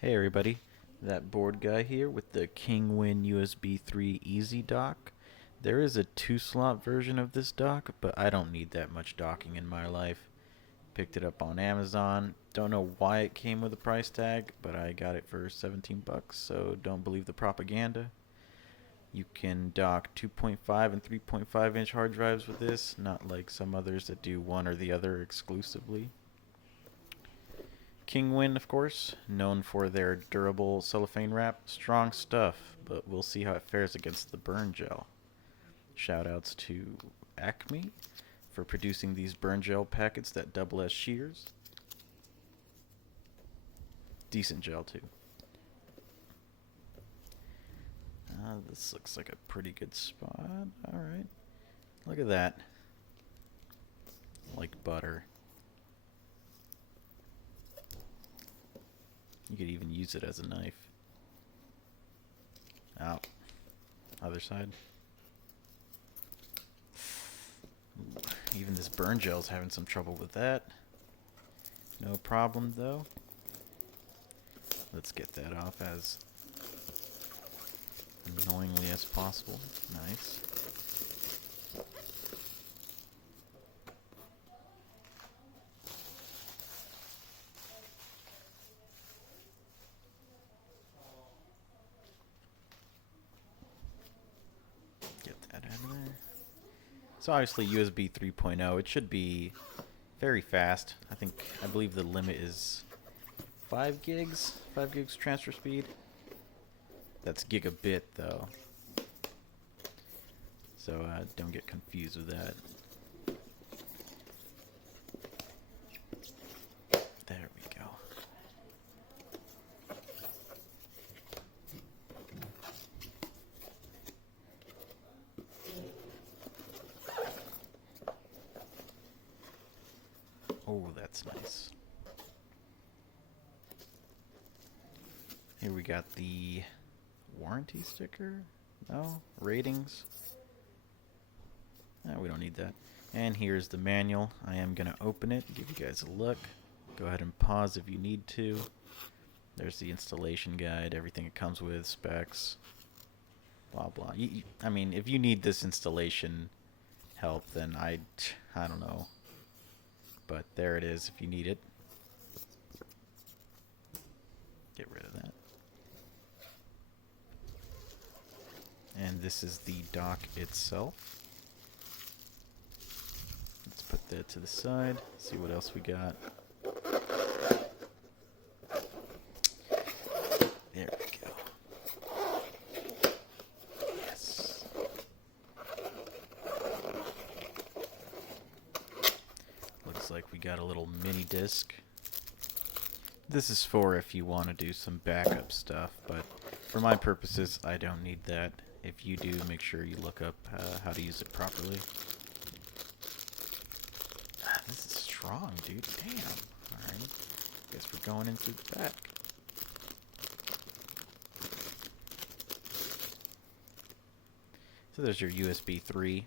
Hey everybody, ThatBoredGuy here with the Kingwin USB 3 EZ-Dock. There is a 2-slot version of this dock, but I don't need that much docking in my life. Picked it up on Amazon. Don't know why it came with a price tag, but I got it for 17 bucks, so don't believe the propaganda. You can dock 2.5 and 3.5 inch hard drives with this, not like some others that do one or the other exclusively. Kingwin, of course, known for their durable cellophane wrap. Strong stuff, but we'll see how it fares against the burn gel. Shoutouts to Acme for producing these burn gel packets that double as shears. Decent gel, too. This looks like a pretty good spot. Alright. Look at that. Like butter. You could even use it as a knife. Out. Other side. Ooh, even this burn gel's having some trouble with that. No problem though. Let's get that off as annoyingly as possible. Nice. Get that out of there. So obviously USB 3.0, it should be very fast. I believe the limit is 5 gigs transfer speed. That's gigabit though. So don't get confused with that. There we go. Oh, that's nice. Here we got the warranty sticker. No? Ratings. We don't need that. And here's the manual. I am going to open it, give you guys a look. Go ahead and pause if you need to. There's the installation guide, everything it comes with, specs, blah blah. I mean, if you need this installation help, then I don't know. But there it is if you need it. Get rid of that. And this is the dock itself. Let's put that to the side. See what else we got. There we go. Yes. Looks like we got a little mini disc. This is for if you want to do some backup stuff, but for my purposes, I don't need that. If you do, make sure you look up how to use it properly. This is strong, dude. Damn. Alright. Guess we're going in through the back. So there's your USB 3.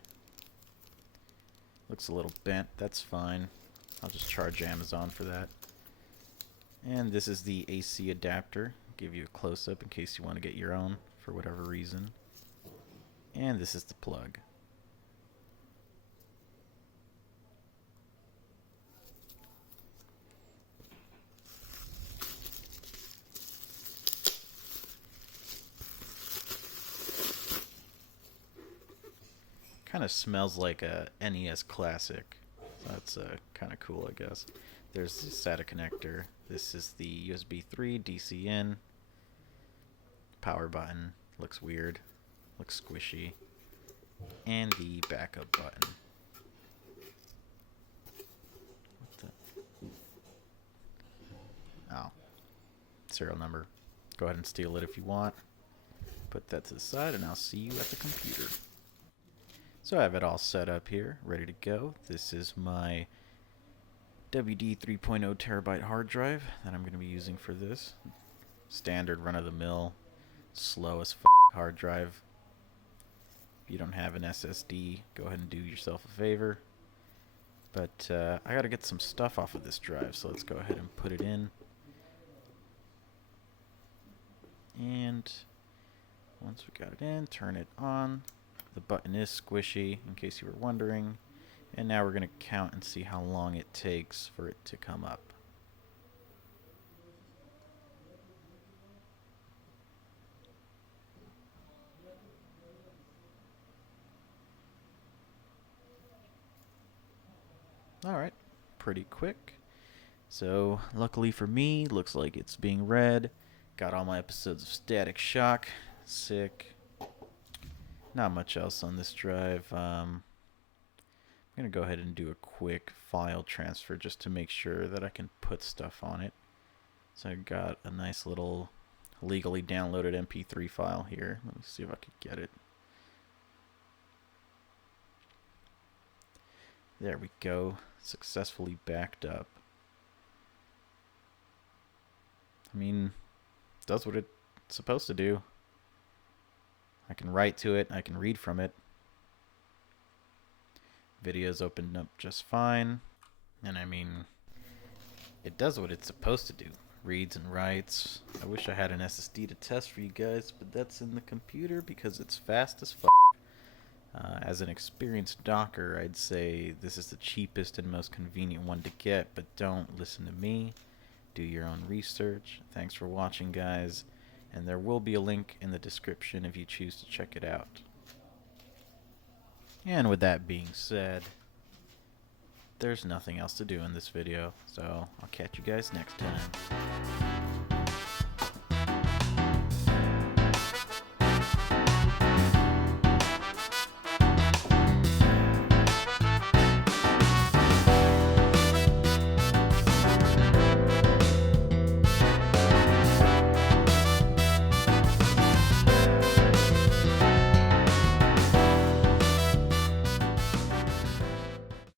Looks a little bent. That's fine. I'll just charge Amazon for that. And this is the AC adapter. Give you a close-up in case you want to get your own for whatever reason. And this is the plug. Kind of smells like a NES Classic. So that's kind of cool, I guess. There's the SATA connector. This is the USB 3 DC in. Power button. Looks weird. Looks squishy. And the backup button. What the? Oh. Serial number. Go ahead and steal it if you want. Put that to the side and I'll see you at the computer. So I have it all set up here, ready to go. This is my WD 3.0 terabyte hard drive that I'm going to be using for this. Standard run-of-the-mill, slow as hard drive. If you don't have an SSD, go ahead and do yourself a favor. But I got to get some stuff off of this drive, so let's go ahead and put it in. And once we got it in, turn it on. The button is squishy, in case you were wondering. And now we're going to count and see how long it takes for it to come up. Alright, pretty quick. So, luckily for me, looks like it's being read. Got all my episodes of Static Shock. Sick. Not much else on this drive. I'm going to go ahead and do a quick file transfer just to make sure that I can put stuff on it. So I got a nice little legally downloaded MP3 file here. Let me see if I can get it. There we go. Successfully backed up. I mean, does what it's supposed to do. I can write to it. I can read from it. Video's opened up just fine. And I mean, it does what it's supposed to do. Reads and writes. I wish I had an SSD to test for you guys, but that's in the computer because it's fast as fuck. As an experienced docker, I'd say this is the cheapest and most convenient one to get, but don't listen to me. Do your own research. Thanks for watching, guys, and there will be a link in the description if you choose to check it out. And with that being said, there's nothing else to do in this video, so I'll catch you guys next time.